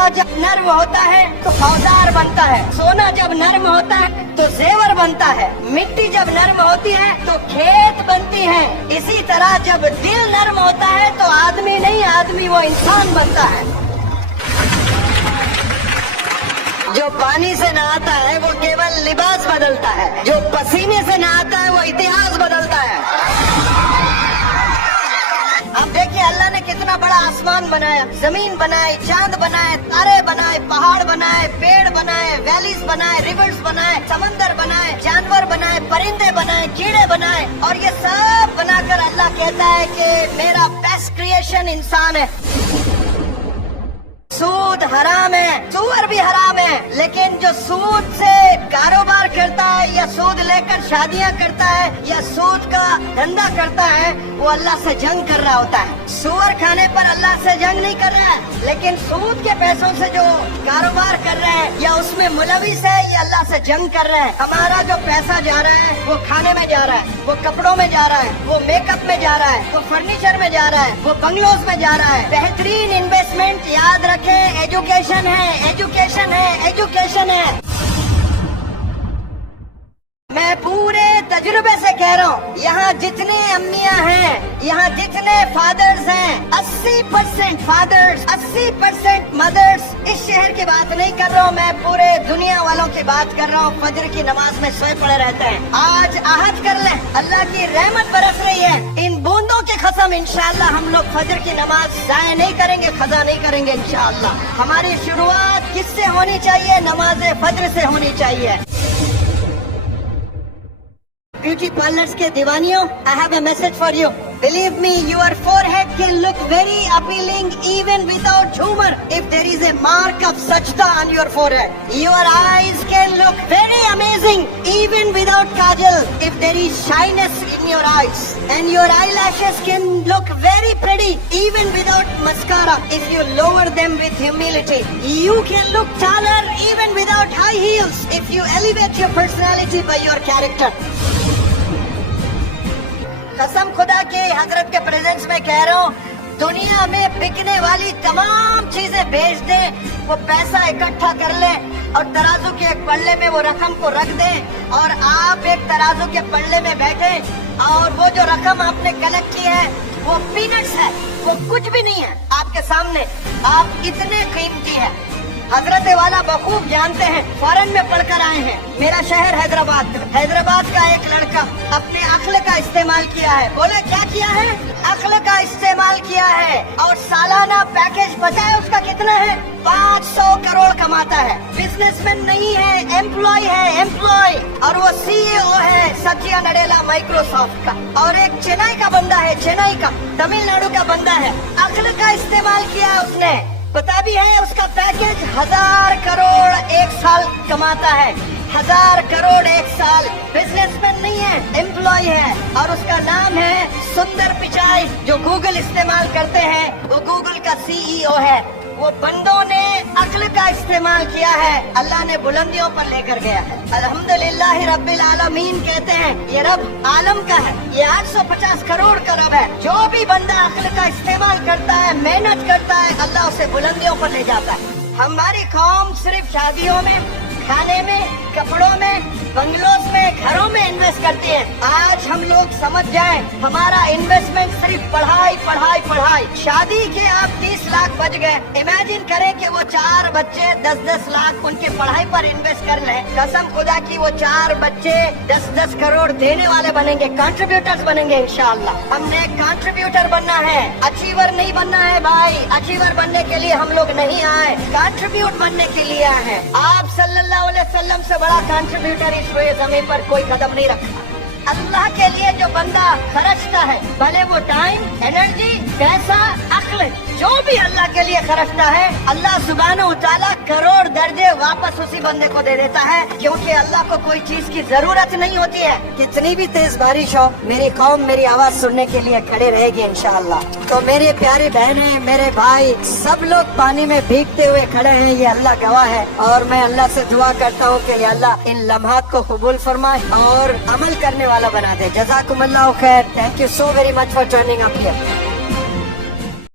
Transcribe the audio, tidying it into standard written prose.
लोहा जब नर्म होता है तो औजार बनता है, सोना जब नर्म होता है तो जेवर बनता है, मिट्टी जब नर्म होती है तो खेत बनती है। इसी तरह जब दिल नर्म होता है तो आदमी नहीं, आदमी वो इंसान बनता है। जो पानी से नहाता है वो केवल लिबास बदलता है, जो पसीने से नहाता है वो इतिहास बदलता है। अब देखिए अल्लाह ने कितना बड़ा आसमान बनाया, जमीन बनाई, चांद बनाए, तारे बनाए, पहाड़ बनाए, पेड़ बनाए, वैलीज बनाए, रिवर्स बनाए, समंदर बनाए, जानवर बनाए, परिंदे बनाए, कीड़े बनाए, और ये सब बनाकर अल्लाह कहता है कि मेरा बेस्ट क्रिएशन इंसान है। सूद हराम है, सूअर भी हराम है, लेकिन जो सूद से कारोबार करता है या सूद लेकर शादियां करता है या सूद का धंधा करता है वो अल्लाह से जंग कर रहा होता है। सूअर खाने पर अल्लाह से जंग नहीं कर रहा है, लेकिन सूद के पैसों से जो कारोबार कर रहे हैं या उसमें मुलविस है ये अल्लाह से जंग कर रहे हैं। हमारा जो पैसा जा रहा है वो खाने में जा रहा है, वो कपड़ों में जा रहा है, वो मेकअप में जा रहा है, वो फर्नीचर में जा रहा है, वो बंगलोज में जा रहा है। बेहतरीन इन्वेस्टमेंट याद रखें एजुकेशन है, एजुकेशन है, एजुकेशन है। मैं पूरे तजुर्बे से कह रहा हूँ, यहाँ जितने अम्मियाँ हैं, यहाँ जितने फादर्स हैं, 80% फादर्स, 80% मदर्स, इस शहर की बात नहीं कर रहा हूँ मैं, पूरे दुनिया वालों की बात कर रहा हूँ, फजर की नमाज में सोए पड़े रहते हैं। आज आहद कर लें, अल्लाह की रहमत बरस रही है, इन बूंदों की कसम इंशाअल्लाह हम लोग फजर की नमाज जाया नहीं करेंगे, खजा नहीं करेंगे इंशाअल्लाह। हमारी शुरुआत किससे होनी चाहिए? नमाज फजर से होनी चाहिए। ब्यूटी पार्लर्स के दीवानियों, I have a message for you. Believe me, your forehead can look very appealing even without humor if there is a mark of sajda on your forehead. Your eyes can look very amazing even without kajal if there is shyness in your eyes. And your eyelashes can look very pretty even without mascara if you lower them with humility. You can look taller even without high heels if you elevate your personality by your character. कसम खुदा के हजरत के presence में कह रहा हूँ, दुनिया में बिकने वाली तमाम चीजें बेच दें, वो पैसा इकट्ठा कर लें और तराजू के एक पल्ले में वो रकम को रख दें और आप एक तराजू के पल्ले में बैठे और वो जो रकम आपने कलेक्ट की है वो पीनट्स है, वो कुछ भी नहीं है आपके सामने। आप इतने कीमती हैं। हजरत वाला बखूब जानते हैं, फॉरेन में पढ़कर आए हैं। मेरा शहर हैदराबाद, हैदराबाद का एक लड़का अपने अक्ल का इस्तेमाल किया है। बोले क्या किया है? अक्ल का इस्तेमाल किया है और सालाना पैकेज पता है उसका कितना है? 500 करोड़ कमाता है। बिजनेसमैन नहीं है, एम्प्लॉय है, एम्प्लॉय, और वो CEO है सत्या नडेला माइक्रोसॉफ्ट का। और एक चेन्नई का बंदा है, चेन्नई का, तमिलनाडु का बंदा है। अक्ल का इस्तेमाल किया है उसने, पता भी है उसका पैकेज 1000 करोड़ एक साल कमाता है। 1000 करोड़ एक साल। बिजनेसमैन नहीं है, एम्प्लॉय है और उसका नाम है सुंदर पिचाई। जो गूगल इस्तेमाल करते हैं वो गूगल का CEO है। वो बंदों ने अक्ल का इस्तेमाल किया है, अल्लाह ने बुलंदियों पर लेकर गया है। अल्हम्दुलिल्लाह रब्बिल आलमीन कहते हैं, ये रब आलम का है, ये 850 करोड़ का रब है। जो भी बंदा अक्ल का इस्तेमाल करता है, मेहनत करता है, अल्लाह उसे बुलंदियों पर ले जाता है। हमारी कौम सिर्फ शादियों में, खाने में, कपड़ों में, बंगलोज में, घरों में इन्वेस्ट करती है। आज हम लोग समझ जाएं, हमारा इन्वेस्टमेंट सिर्फ पढ़ाई पढ़ाई पढ़ाई। शादी के आप 30 लाख बच गए, इमेजिन करें कि वो 4 बच्चे 10-10 लाख उनकी पढ़ाई पर इन्वेस्ट कर लें। कसम खुदा की वो 4 बच्चे 10-10 करोड़ देने वाले बनेंगे, कंट्रीब्यूटर्स बनेंगे इंशाअल्लाह। हमने कंट्रीब्यूटर बनना है, अचीवर नहीं बनना है भाई। अचीवर बनने के लिए हम लोग नहीं आए, कंट्रीब्यूट बनने के लिए आए हैं। आप सल्लल्लाहु अलैहि वसल्लम से बड़ा कंट्रीब्यूटर इस रोए ज़मीन पर कोई कदम नहीं रखा। अल्लाह के लिए जो बंदा खर्चता है, भले वो टाइम, एनर्जी, पैसा, अक्ल, जो भी अल्लाह के लिए खर्चता है, अल्लाह सुब्हानहू तआला करोड़ दर्जे वापस उसी बंदे को दे देता है, क्योंकि अल्लाह को कोई चीज की जरूरत नहीं होती है। कितनी भी तेज बारिश हो, मेरी कौम मेरी आवाज सुनने के लिए खड़े रहेगी इंशाअल्लाह। तो मेरी प्यारी बहनें, मेरे भाई, सब लोग पानी में भीगते हुए खड़े हैं, ये अल्लाह गवाह है। और मैं अल्लाह से दुआ करता हूँ कि अल्लाह इन लम्हात को कबूल फरमाए और अमल करने वाला बना दे। जज़ाकुमुल्लाह खैर। Thank you so very much for turning up here.